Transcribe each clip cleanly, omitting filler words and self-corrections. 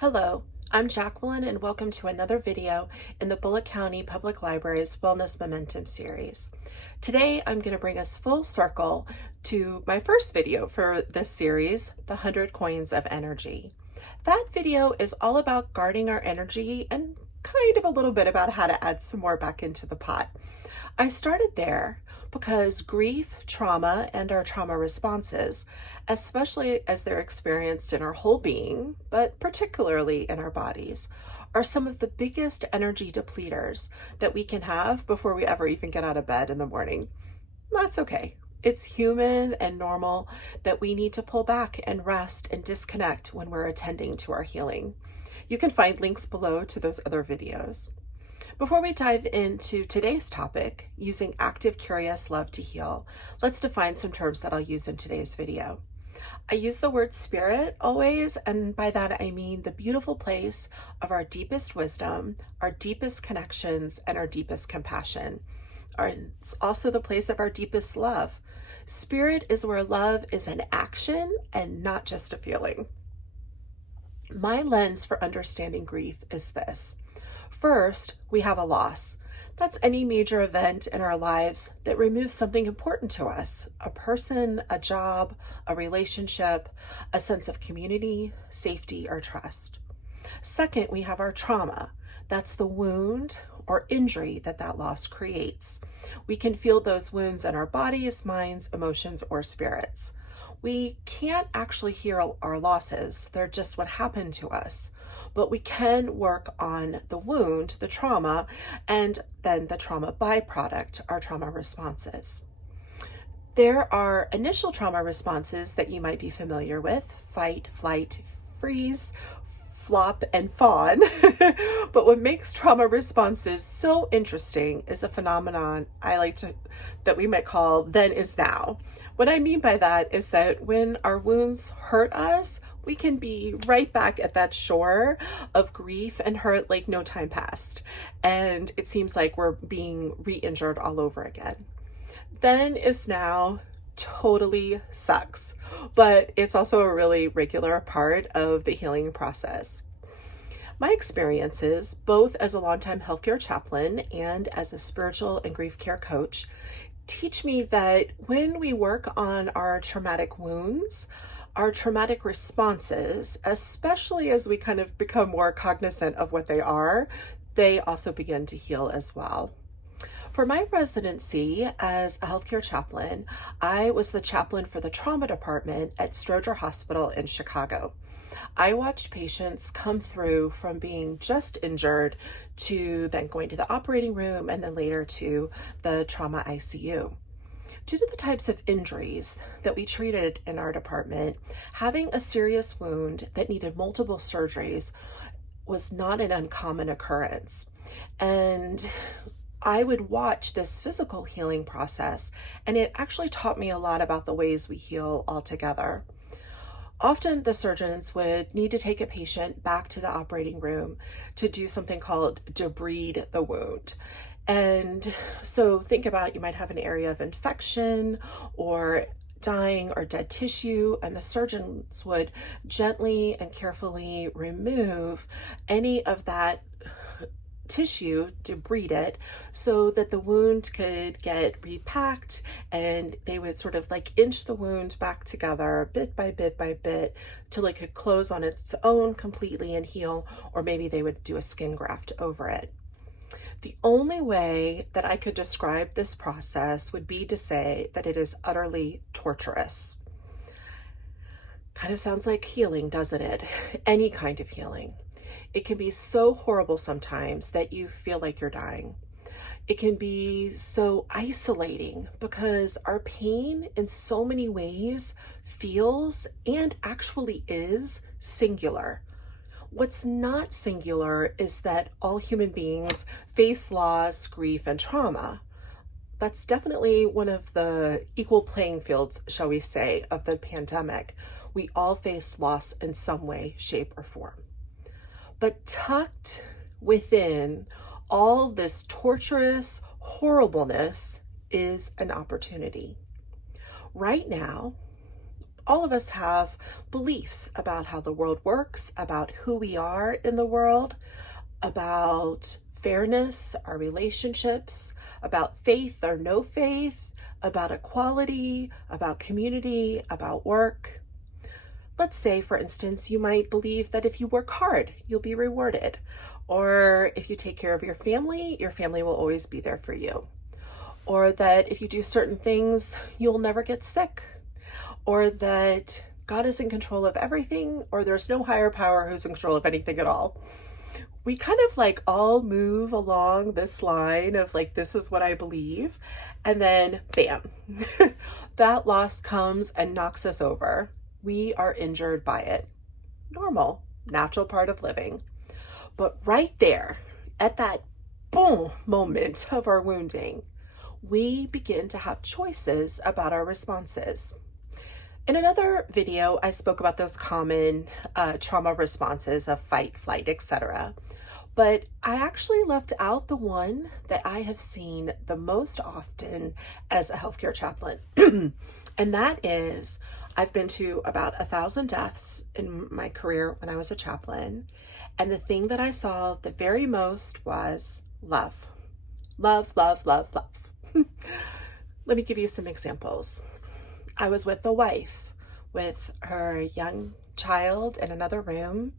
Hello, I'm Jacqueline and welcome to another video in the Bullitt County Public Library's Wellness Momentum series. Today I'm going to bring us full circle to my first video for this series, The 100 Coins of Energy. That video is all about guarding our energy and kind of a little bit about how to add some more back into the pot. I started there because grief, trauma, and our trauma responses, especially as they're experienced in our whole being, but particularly in our bodies, are some of the biggest energy depleters that we can have before we ever even get out of bed in the morning. That's okay. It's human and normal that we need to pull back and rest and disconnect when we're attending to our healing. You can find links below to those other videos. Before we dive into today's topic, using active, curious love to heal, let's define some terms that I'll use in today's video. I use the word spirit always, and by that I mean the beautiful place of our deepest wisdom, our deepest connections, and our deepest compassion. It's also the place of our deepest love. Spirit is where love is an action and not just a feeling. My lens for understanding grief is this. First, we have a loss. That's any major event in our lives that removes something important to us, a person, a job, a relationship, a sense of community, safety, or trust. Second, we have our trauma. That's the wound or injury that loss creates. We can feel those wounds in our bodies, minds, emotions, or spirits. We can't actually heal our losses. They're just what happened to us. But we can work on the wound, the trauma, and then the trauma byproduct, our trauma responses. There are initial trauma responses that you might be familiar with: fight, flight, freeze, flop, and fawn. But what makes trauma responses so interesting is a phenomenon that we might call then is now. What I mean by that is that when our wounds hurt us, we can be right back at that shore of grief and hurt like no time passed. And it seems like we're being re-injured all over again. Then is now totally sucks, but it's also a really regular part of the healing process. My experiences, both as a longtime healthcare chaplain and as a spiritual and grief care coach, teach me that when we work on our traumatic wounds, our traumatic responses, especially as we kind of become more cognizant of what they are, they also begin to heal as well. For my residency as a healthcare chaplain, I was the chaplain for the trauma department at Stroger Hospital in Chicago. I watched patients come through from being just injured to then going to the operating room and then later to the trauma ICU. Due to the types of injuries that we treated in our department, having a serious wound that needed multiple surgeries was not an uncommon occurrence. And I would watch this physical healing process, and it actually taught me a lot about the ways we heal altogether. Often the surgeons would need to take a patient back to the operating room to do something called debride the wound. And so think about, you might have an area of infection or dying or dead tissue, and the surgeons would gently and carefully remove any of that tissue, debride it, so that the wound could get repacked, and they would sort of like inch the wound back together bit by bit by bit till it could close on its own completely and heal, or maybe they would do a skin graft over it. The only way that I could describe this process would be to say that it is utterly torturous. Kind of sounds like healing, doesn't it? Any kind of healing. It can be so horrible sometimes that you feel like you're dying. It can be so isolating because our pain in so many ways feels and actually is singular. What's not singular is that all human beings face loss, grief, and trauma. That's definitely one of the equal playing fields, shall we say, of the pandemic. We all face loss in some way, shape, or form. But tucked within all this torturous horribleness is an opportunity. Right now, all of us have beliefs about how the world works, about who we are in the world, about fairness, our relationships, about faith or no faith, about equality, about community, about work. Let's say, for instance, you might believe that if you work hard, you'll be rewarded. Or if you take care of your family will always be there for you. Or that if you do certain things, you'll never get sick. Or that God is in control of everything, or there's no higher power who's in control of anything at all. We kind of like all move along this line of like, this is what I believe. And then bam, that loss comes and knocks us over. We are injured by it. Normal, natural part of living. But right there, at that boom moment of our wounding, we begin to have choices about our responses. In another video, I spoke about those common trauma responses of fight, flight, etc. But I actually left out the one that I have seen the most often as a healthcare chaplain. And that is, I've been to about 1,000 deaths in my career when I was a chaplain. And the thing that I saw the very most was love. Love, love, love, love. Let me give you some examples. I was with a wife with her young child in another room,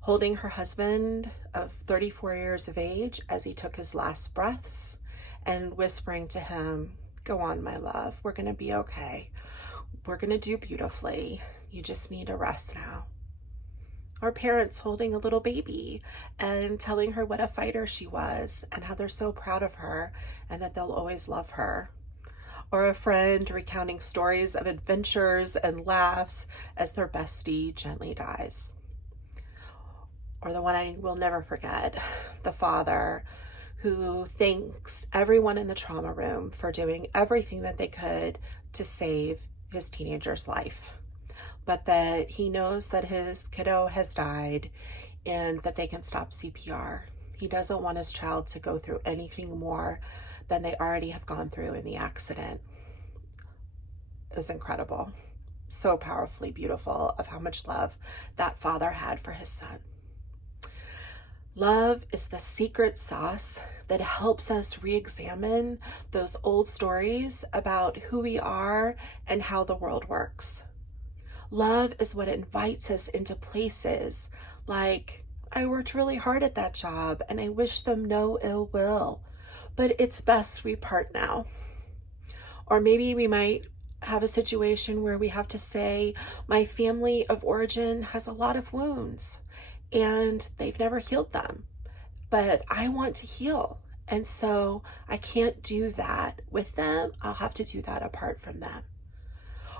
holding her husband of 34 years of age as he took his last breaths and whispering to him, "Go on, my love. We're going to be okay. We're going to do beautifully. You just need a rest now." Our parents holding a little baby and telling her what a fighter she was and how they're so proud of her and that they'll always love her. Or a friend recounting stories of adventures and laughs as their bestie gently dies. Or the one I will never forget, the father who thanks everyone in the trauma room for doing everything that they could to save his teenager's life, but that he knows that his kiddo has died and that they can stop CPR. He doesn't want his child to go through anything more than they already have gone through in the accident. It was incredible. So powerfully beautiful of how much love that father had for his son. Love is the secret sauce that helps us re-examine those old stories about who we are and how the world works. Love is what invites us into places like, I worked really hard at that job and I wish them no ill will, but it's best we part now. Or maybe we might have a situation where we have to say, my family of origin has a lot of wounds and they've never healed them, but I want to heal. And so I can't do that with them. I'll have to do that apart from them.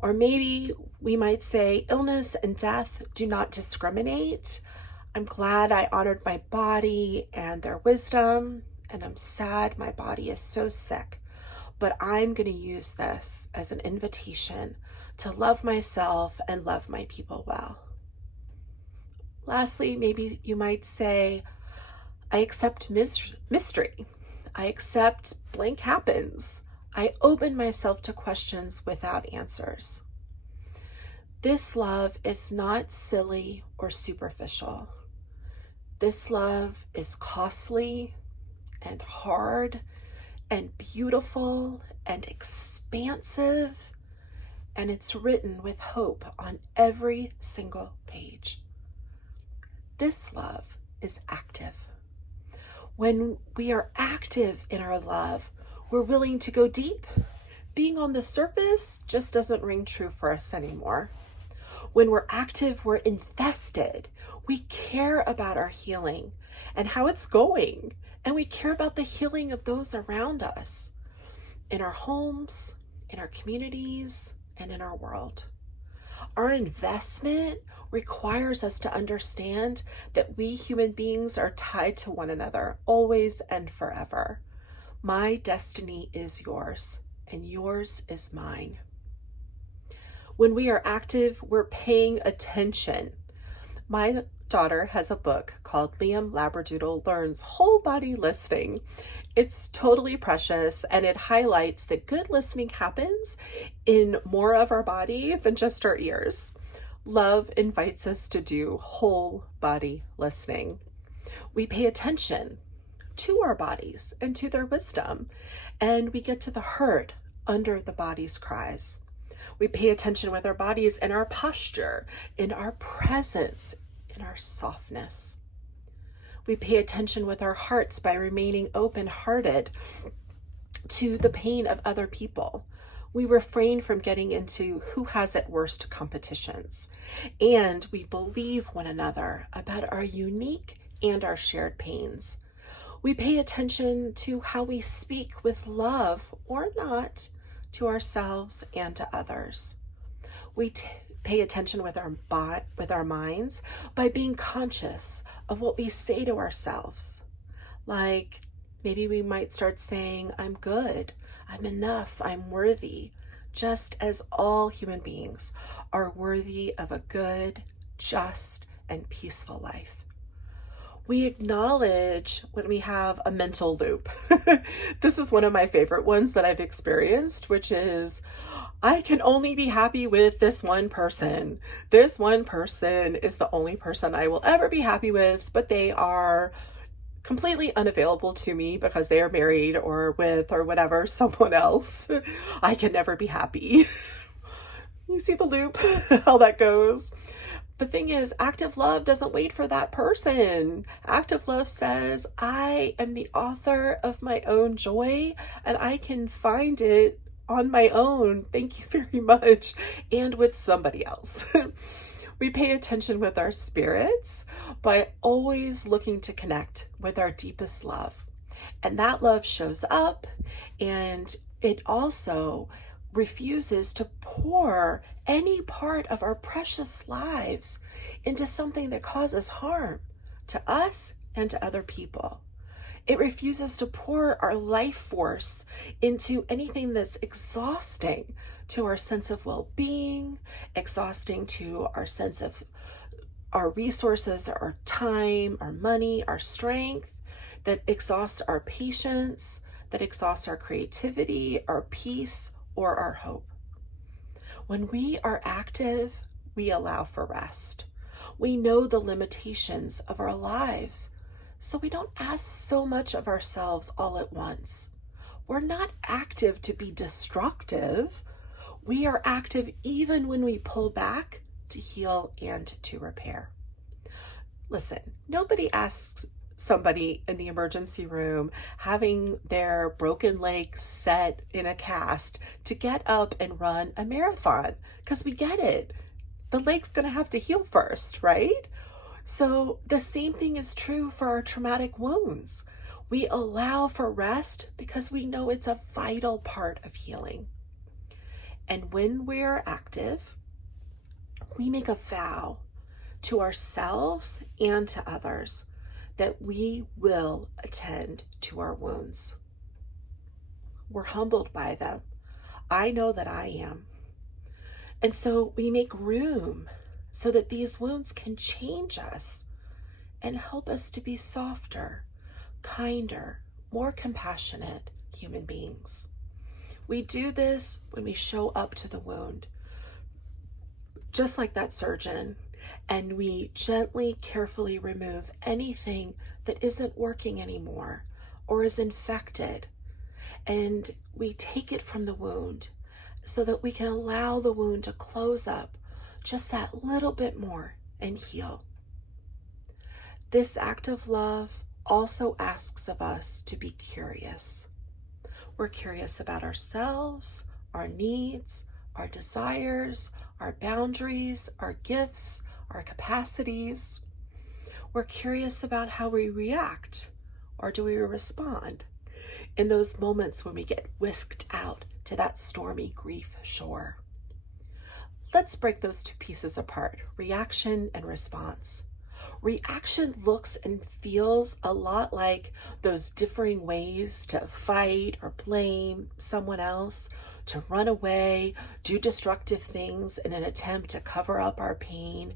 Or maybe we might say, illness and death do not discriminate. I'm glad I honored my body and their wisdom, and I'm sad my body is so sick, but I'm going to use this as an invitation to love myself and love my people well. Lastly, maybe you might say, I accept mystery. I accept blank happens. I open myself to questions without answers. This love is not silly or superficial. This love is costly and hard and beautiful and expansive, and it's written with hope on every single page. This love is active. When we are active in our love, we're willing to go deep. Being on the surface just doesn't ring true for us anymore. When we're active, we're invested. We care about our healing and how it's going, and we care about the healing of those around us, in our homes, in our communities, and in our world. Our investment requires us to understand that we human beings are tied to one another, always and forever. My destiny is yours, and yours is mine. When we are active, we're paying attention. My daughter has a book called Liam Labradoodle Learns Whole Body Listening, It's totally precious, and it highlights that good listening happens in more of our body than just our ears. Love invites us to do whole body listening. We pay attention to our bodies and to their wisdom, and we get to the hurt under the body's cries. We pay attention with our bodies in our posture, in our presence, in our softness. We pay attention with our hearts by remaining open-hearted to the pain of other people. We refrain from getting into who has it worst competitions, and we believe one another about our unique and our shared pains. We pay attention to how we speak with love or not to ourselves and to others. We pay attention with our minds by being conscious of what we say to ourselves. Like maybe we might start saying, I'm good, I'm enough, I'm worthy, just as all human beings are worthy of a good, just, and peaceful life. We acknowledge when we have a mental loop. This is one of my favorite ones that I've experienced, which is, I can only be happy with this one person. This one person is the only person I will ever be happy with, but they are completely unavailable to me because they are married or with or whatever, someone else. I can never be happy. You see the loop, how that goes? The thing is, active love doesn't wait for that person. Active love says, I am the author of my own joy and I can find it on my own. Thank you very much. And with somebody else. We pay attention with our spirits by always looking to connect with our deepest love. And that love shows up, and it also refuses to pour any part of our precious lives into something that causes harm to us and to other people. It refuses to pour our life force into anything that's exhausting to our sense of well-being, exhausting to our sense of our resources, our time, our money, our strength, that exhausts our patience, that exhausts our creativity, our peace, or our hope. When we are active, we allow for rest. We know the limitations of our lives, so we don't ask so much of ourselves all at once. We're not active to be destructive. We are active even when we pull back to heal and to repair. Listen, nobody asks somebody in the emergency room having their broken leg set in a cast to get up and run a marathon, because we get it. The leg's going to have to heal first, right? So the same thing is true for our traumatic wounds. We allow for rest because we know it's a vital part of healing. And when we're active, we make a vow to ourselves and to others that we will attend to our wounds. We're humbled by them. I know that I am. And so we make room so that these wounds can change us and help us to be softer, kinder, more compassionate human beings. We do this when we show up to the wound, just like that surgeon, and we gently, carefully remove anything that isn't working anymore or is infected. And we take it from the wound so that we can allow the wound to close up just that little bit more and heal. This act of love also asks of us to be curious. We're curious about ourselves, our needs, our desires, our boundaries, our gifts, our capacities. We're curious about how we react, or do we respond in those moments when we get whisked out to that stormy grief shore. Let's break those two pieces apart, reaction and response. Reaction looks and feels a lot like those differing ways to fight or blame someone else, to run away, do destructive things in an attempt to cover up our pain.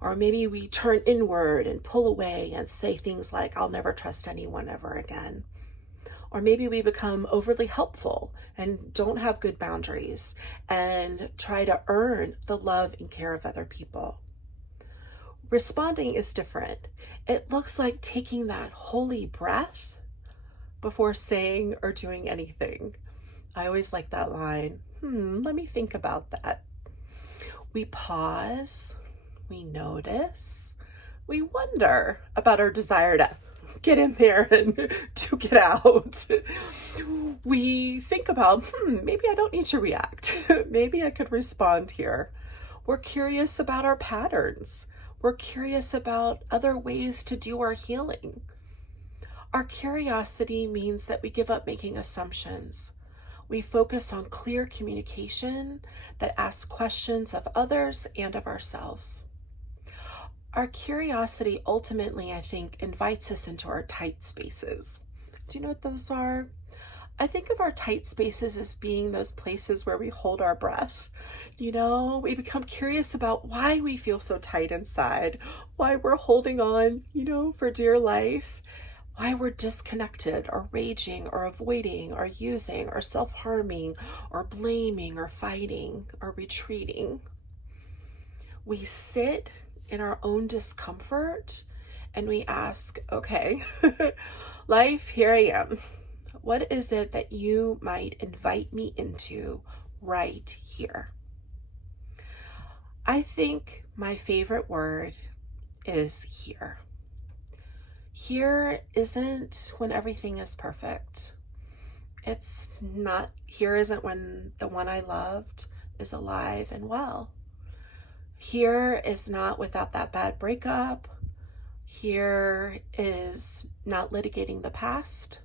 Or maybe we turn inward and pull away and say things like, I'll never trust anyone ever again. Or maybe we become overly helpful and don't have good boundaries and try to earn the love and care of other people. Responding is different. It looks like taking that holy breath before saying or doing anything. I always like that line. Let me think about that. We pause, we notice, we wonder about our desire to get in there and duke it out. We think about, maybe I don't need to react. Maybe I could respond here. We're curious about our patterns. We're curious about other ways to do our healing. Our curiosity means that we give up making assumptions. We focus on clear communication that asks questions of others and of ourselves. Our curiosity ultimately, I think, invites us into our tight spaces. Do you know what those are? I think of our tight spaces as being those places where we hold our breath. We become curious about why we feel so tight inside, why we're holding on, for dear life, why we're disconnected or raging or avoiding or using or self-harming or blaming or fighting or retreating. We sit in our own discomfort and we ask, okay, life, here I am. What is it that you might invite me into right here? I think my favorite word is here. Here isn't when everything is perfect. It's not, here isn't when the one I loved is alive and well. Here is not without that bad breakup. Here is not litigating the past.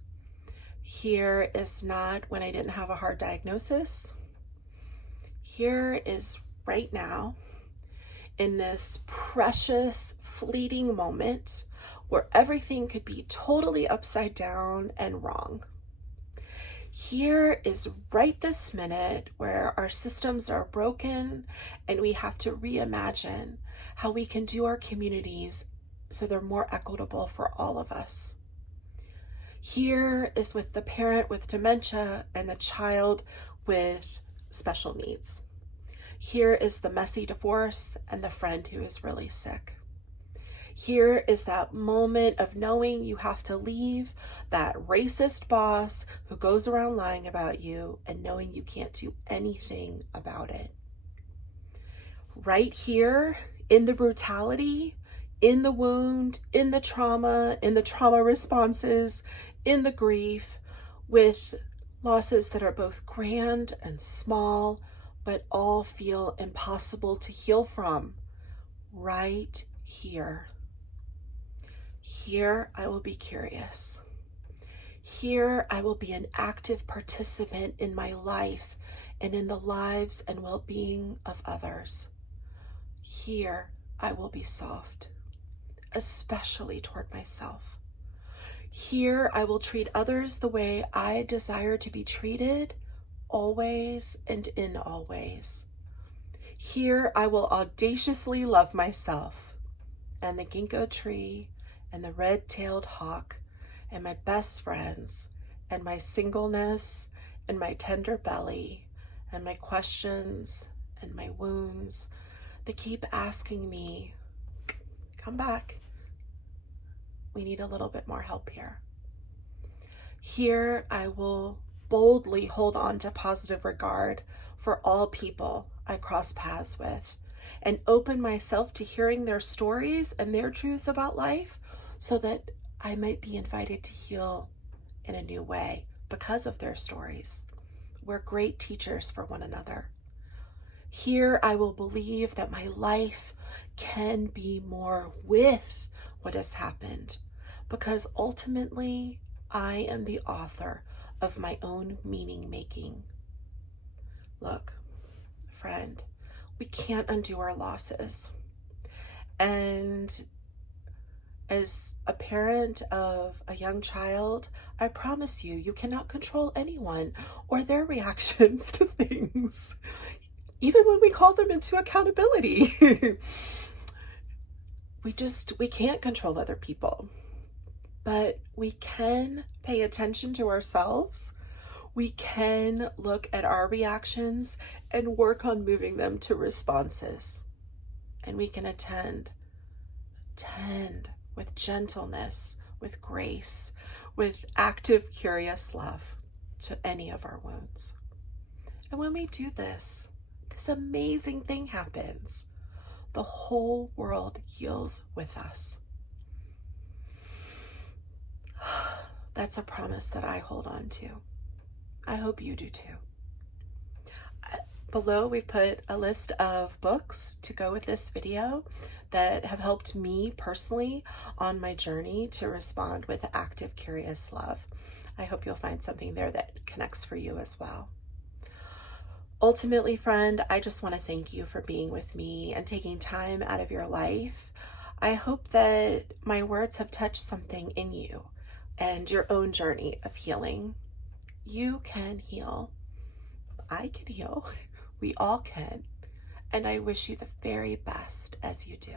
Here is not when I didn't have a hard diagnosis. Here is right now in this precious, fleeting moment where everything could be totally upside down and wrong. Here is right this minute where our systems are broken and we have to reimagine how we can do our communities so they're more equitable for all of us. Here is with the parent with dementia and the child with special needs. Here is the messy divorce and the friend who is really sick. Here is that moment of knowing you have to leave that racist boss who goes around lying about you and knowing you can't do anything about it. Right here in the brutality, in the wound, in the trauma responses, in the grief, with losses that are both grand and small, but all feel impossible to heal from. Right here. Here I will be curious. Here I will be an active participant in my life and in the lives and well-being of others. Here I will be soft, especially toward myself. Here I will treat others the way I desire to be treated, always and in all ways. Here I will audaciously love myself and the ginkgo tree and the red-tailed hawk and my best friends and my singleness and my tender belly and my questions and my wounds that keep asking me, come back. We need a little bit more help here. Here I will boldly hold on to positive regard for all people I cross paths with and open myself to hearing their stories and their truths about life so that I might be invited to heal in a new way because of their stories. We're great teachers for one another. Here I will believe that my life can be more with what has happened because ultimately I am the author of my own meaning making. Look, friend, we can't undo our losses. And as a parent of a young child, I promise you, you cannot control anyone or their reactions to things, even when we call them into accountability. We can't control other people. but we can pay attention to ourselves. We can look at our reactions and work on moving them to responses. And we can attend with gentleness, with grace, with active, curious love to any of our wounds. And when we do this, this amazing thing happens. The whole world heals with us. That's a promise that I hold on to. I hope you do too. Below, we've put a list of books to go with this video that have helped me personally on my journey to respond with active, curious love. I hope you'll find something there that connects for you as well. Ultimately, friend, I just want to thank you for being with me and taking time out of your life. I hope that my words have touched something in you and your own journey of healing. You can heal. I can heal. We all can. And I wish you the very best as you do.